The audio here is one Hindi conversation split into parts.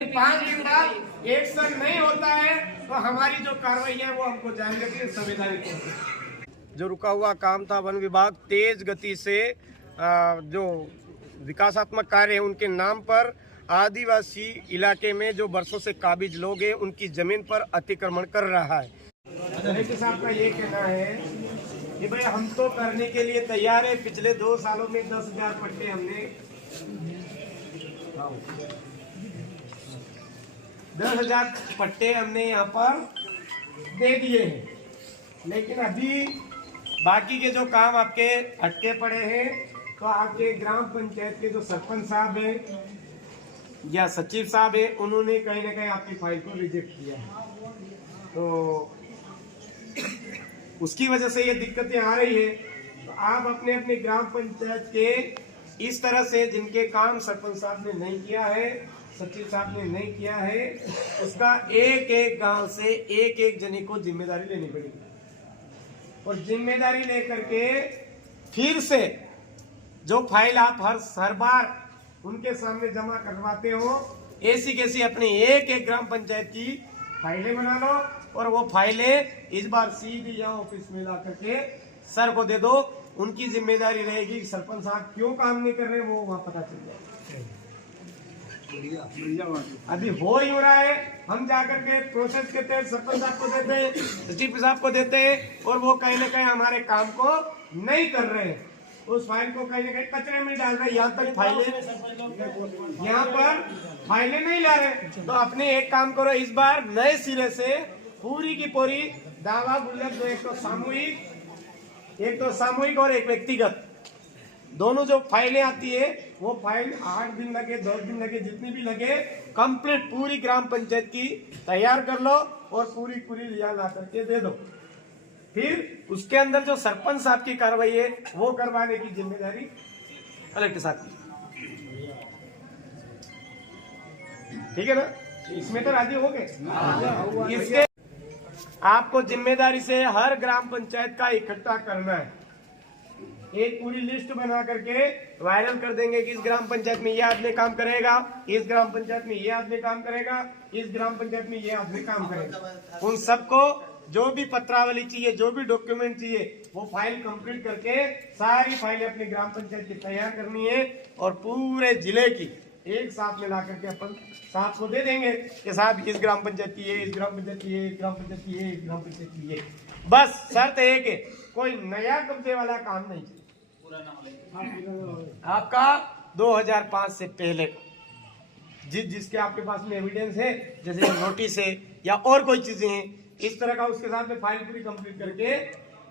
5 दिन बाद एक्शन नहीं होता है तो हमारी जो कार्रवाई है वो हमको जारी रखिए संवैधानिक। जो रुका हुआ काम था, वन विभाग तेज गति से जो विकासात्मक कार्य है उनके नाम पर आदिवासी इलाके में जो वर्षों से काबिज लोग हैं उनकी जमीन पर अतिक्रमण कर रहा है। कलेक्टर साहब का ये कहना है कि भाई हम तो करने के लिए तैयार है। पिछले 2 सालों में 10,000 पट्टे हमने 10,000 पट्टे हमने यहाँ पर दे दिए हैं, लेकिन अभी बाकी के जो काम आपके अटके पड़े हैं तो आपके ग्राम पंचायत के जो सरपंच साहब हैं या सचिव साहब हैं उन्होंने कहीं ना कहीं आपकी फाइल को रिजेक्ट किया है। तो उसकी वजह से ये दिक्कतें आ रही है। तो आप अपने अपने ग्राम पंचायत के इस तरह से जिनके काम सरपंच साहब ने नहीं किया है, सचिव साहब ने नहीं किया है, उसका एक एक गांव से एक एक जने को जिम्मेदारी लेनी पड़ेगी और जिम्मेदारी लेकर के फिर से जो फाइल आप हर बार उनके सामने जमा करवाते हो, ऐसी कैसी अपनी एक एक ग्राम पंचायत की फाइलें बना लो और वो फाइलें इस बार सीधी यहाँ ऑफिस में ला करके सर को दे दो। उनकी जिम्मेदारी रहेगी कि सरपंच साहब क्यों काम नहीं कर रहे वो वहाँ पता चल जाए। अभी हो ही हो रहा है, हम जाकर के प्रोसेस के तहत सरपंच साहब को देते हैं, सचिव साहब को देते हैं और वो कहीं ना कहीं हमारे काम को नहीं कर रहे हैं। उस फाइल को कहीं ना कहीं कचरे में डाल रहे हैं। यहाँ तक फाइलें यहाँ पर फाइलें नहीं ला रहे। तो अपने एक काम करो, इस बार नए सिरे से पूरी की पूरी दावा गुल्लक जो एक तो सामूहिक और एक व्यक्तिगत दोनों जो फाइलें आती है वो फाइल 8 दिन लगे 10 दिन लगे जितनी भी लगे कंप्लीट पूरी ग्राम पंचायत की तैयार कर लो और पूरी लिया ला करके दे दो। फिर उसके अंदर जो सरपंच साहब की कार्रवाई है वो करवाने की जिम्मेदारी कलेक्टर साहब की। ठीक है ना? इसमें तो राजी हो गए। इसके आपको जिम्मेदारी से हर ग्राम पंचायत का इकट्ठा करना है। एक पूरी लिस्ट बना करके वायरल कर देंगे कि इस ग्राम पंचायत में ये आदमी काम करेगा, इस ग्राम पंचायत में ये आदमी काम करेगा, इस ग्राम पंचायत में ये आदमी काम करेगा। उन सबको जो भी पत्रावली चाहिए, जो भी डॉक्यूमेंट चाहिए, वो फाइल कंप्लीट करके सारी फाइलें अपनी ग्राम पंचायत की तैयार करनी है और पूरे जिले की एक साथ मिला करके अपन साथ को दे देंगे कि साहब इस ग्राम पंचायत की है, इस ग्राम पंचायत की है, इस ग्राम पंचायत की है, इस ग्राम पंचायत की है। बस शर्त एक है, कोई नया कब्जे वाला काम नहीं चाहिए। आपका 2005 से पहले जिसके आपके पास में एविडेंस है, जैसे नोटिस है या और कोई चीजें हैं, इस तरह का उसके साथ में फाइल पूरी कंप्लीट करके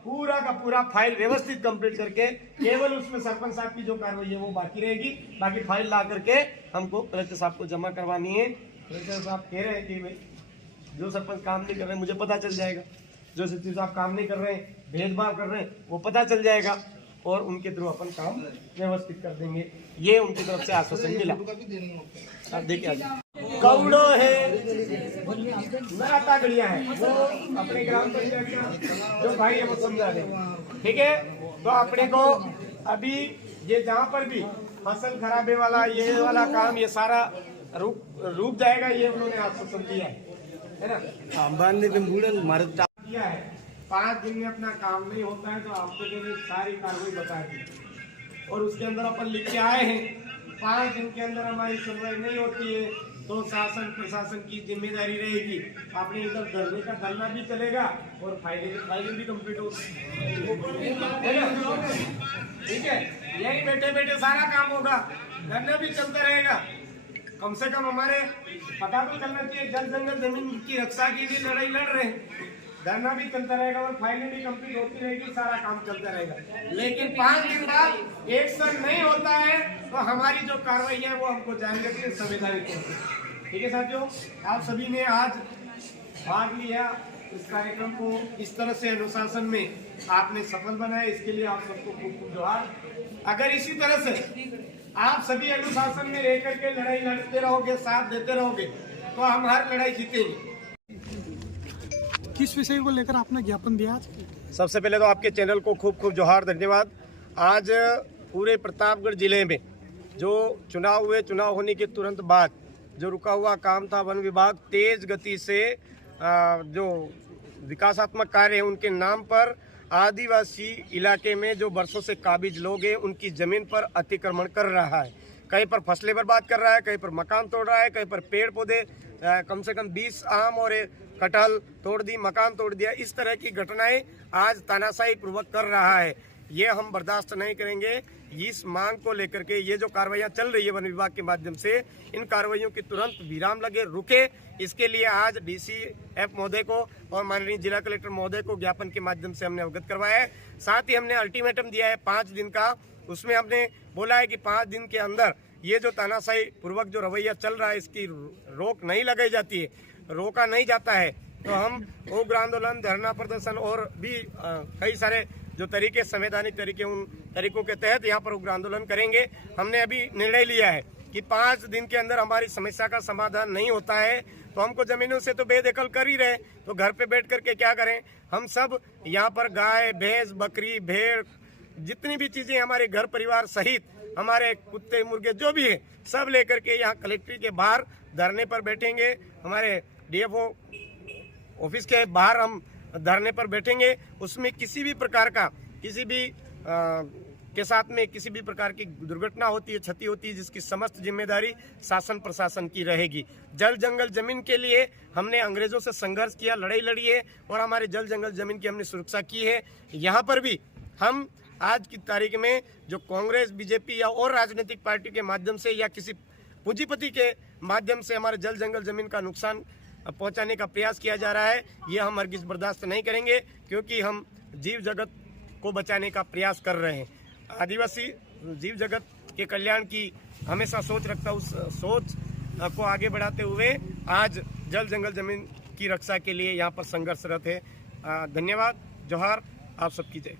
पूरा का पूरा फाइल व्यवस्थित कंप्लीट करके केवल उसमें सरपंच साहब की जो कार्रवाई है वो बाकी रहेगी। बाकी फाइल ला करके हमको कलेक्टर साहब को जमा करवानी है। कलेक्टर साहब कह रहे हैं कि भाई जो सरपंच काम नहीं कर रहे मुझे पता चल जाएगा, जो सचिव साहब काम नहीं कर रहे हैं, भेदभाव कर रहे हैं, वो पता चल जाएगा और उनके थ्रू अपन काम व्यवस्थित कर देंगे। ये उनकी तरफ से आश्वासन मिला। आप देखिए कौड़ो है नराता गड़िया है वो अपने ग्राम पंचायत का जो भाई है वो समझा दे। ठीक है, तो अपने को अभी ये जहाँ पर भी फसल खराबे वाला ये वाला काम ये सारा रूप जाएगा, ये उन्होंने आश्वासन दिया है ना। किया है 5 दिन में अपना काम नहीं होता है तो आपको जो सारी कार्रवाई बता दी और उसके अंदर अपन लिख के आए हैं 5 दिन के अंदर हमारी सुनवाई नहीं होती है तो शासन प्रशासन की जिम्मेदारी रहेगी। आपने इधर धरने का धरना भी चलेगा और फाइलें भी कंप्लीट होगी। ठीक है, यही बैठे बैठे सारा काम होगा, धरना भी चलता रहेगा। कम से कम हमारे पता तो चलना चाहिए जल जंगल जमीन की रक्षा के लिए लड़ाई लड़ रहे हैं, धरना भी चलता रहेगा और फाइलें भी कंप्लीट होती रहेगी, सारा काम चलता रहेगा। लेकिन 5 दिन बाद एक्शन नहीं होता है तो हमारी जो कार्रवाई है वो हमको जारी रखिए संवैधानिक। ठीक है साथियों, आप सभी ने आज भाग लिया इस कार्यक्रम को, इस तरह से अनुशासन में आपने सफल बनाया, इसके लिए आप सबको खूब खूब जोहार। अगर इसी तरह से आप सभी अनुशासन में रह करके लड़ाई लड़ते रहोगे, साथ देते रहोगे, तो हम हर लड़ाई जीतेंगे। किस विषय को लेकर आपने ज्ञापन दिया? सबसे पहले तो आपके चैनल को खूब खूब जोहार, धन्यवाद। आज पूरे प्रतापगढ़ जिले में जो चुनाव हुए, चुनाव होने के तुरंत बाद जो रुका हुआ काम था वन विभाग तेज गति से जो विकासात्मक कार्य है उनके नाम पर आदिवासी इलाके में जो बरसों से काबिज लोग हैं उनकी जमीन पर अतिक्रमण कर रहा है। कहीं पर फसलें बर्बाद कर रहा है, कहीं पर मकान तोड़ रहा है, कहीं पर पेड़ पौधे कम से कम 20 आम और कटहल तोड़ दी, मकान तोड़ दिया। इस तरह की घटनाएं आज तानाशाही पूर्वक कर रहा है। ये हम बर्दाश्त नहीं करेंगे। इस मांग को लेकर के ये जो कार्रवाइयां चल रही है वन विभाग के माध्यम से, इन कार्रवाइयों की तुरंत विराम लगे, रुके। इसके लिए आज DCF महोदय को और माननीय जिला कलेक्टर महोदय को ज्ञापन के माध्यम से हमने अवगत करवाया है। साथ ही हमने अल्टीमेटम दिया है 5 दिन का। उसमें हमने बोला है कि 5 दिन के अंदर ये जो तानाशाही पूर्वक जो रवैया चल रहा है इसकी रोक नहीं लगाई जाती है, रोका नहीं जाता है, तो हम उग्र आंदोलन, धरना प्रदर्शन और भी कई सारे जो तरीके, संवैधानिक तरीके, उन तरीकों के तहत यहाँ पर उग्र आंदोलन करेंगे। हमने अभी निर्णय लिया है कि 5 दिन के अंदर हमारी समस्या का समाधान नहीं होता है तो हमको जमीनों से तो बेदखल कर ही रहे, तो घर पे बैठ करके क्या करें। हम सब यहाँ पर गाय, भैंस, बकरी, भेड़, जितनी भी चीजें हमारे घर परिवार सहित हमारे कुत्ते, मुर्गे जो भी है सब लेकर के यहाँ कलेक्ट्रेट के बाहर धरने पर बैठेंगे। हमारे DFO ऑफिस के बाहर हम धरने पर बैठेंगे। उसमें किसी भी प्रकार का, किसी भी के साथ में किसी भी प्रकार की दुर्घटना होती है, क्षति होती है, जिसकी समस्त जिम्मेदारी शासन प्रशासन की रहेगी। जल जंगल जमीन के लिए हमने अंग्रेजों से संघर्ष किया, लड़ाई लड़ी है और हमारे जल जंगल जमीन की हमने सुरक्षा की है। यहाँ पर भी हम आज की तारीख में जो कांग्रेस, बीजेपी या और राजनीतिक पार्टी के माध्यम से या किसी पूंजीपति के माध्यम से हमारे जल जंगल जमीन का नुकसान पहुंचाने का प्रयास किया जा रहा है, ये हम हरगिज बर्दाश्त नहीं करेंगे, क्योंकि हम जीव जगत को बचाने का प्रयास कर रहे हैं। आदिवासी जीव जगत के कल्याण की हमेशा सोच रखता, उस सोच को आगे बढ़ाते हुए आज जल जंगल जमीन की रक्षा के लिए यहाँ पर संघर्षरत है। धन्यवाद। जोहार। आप सबकी जय।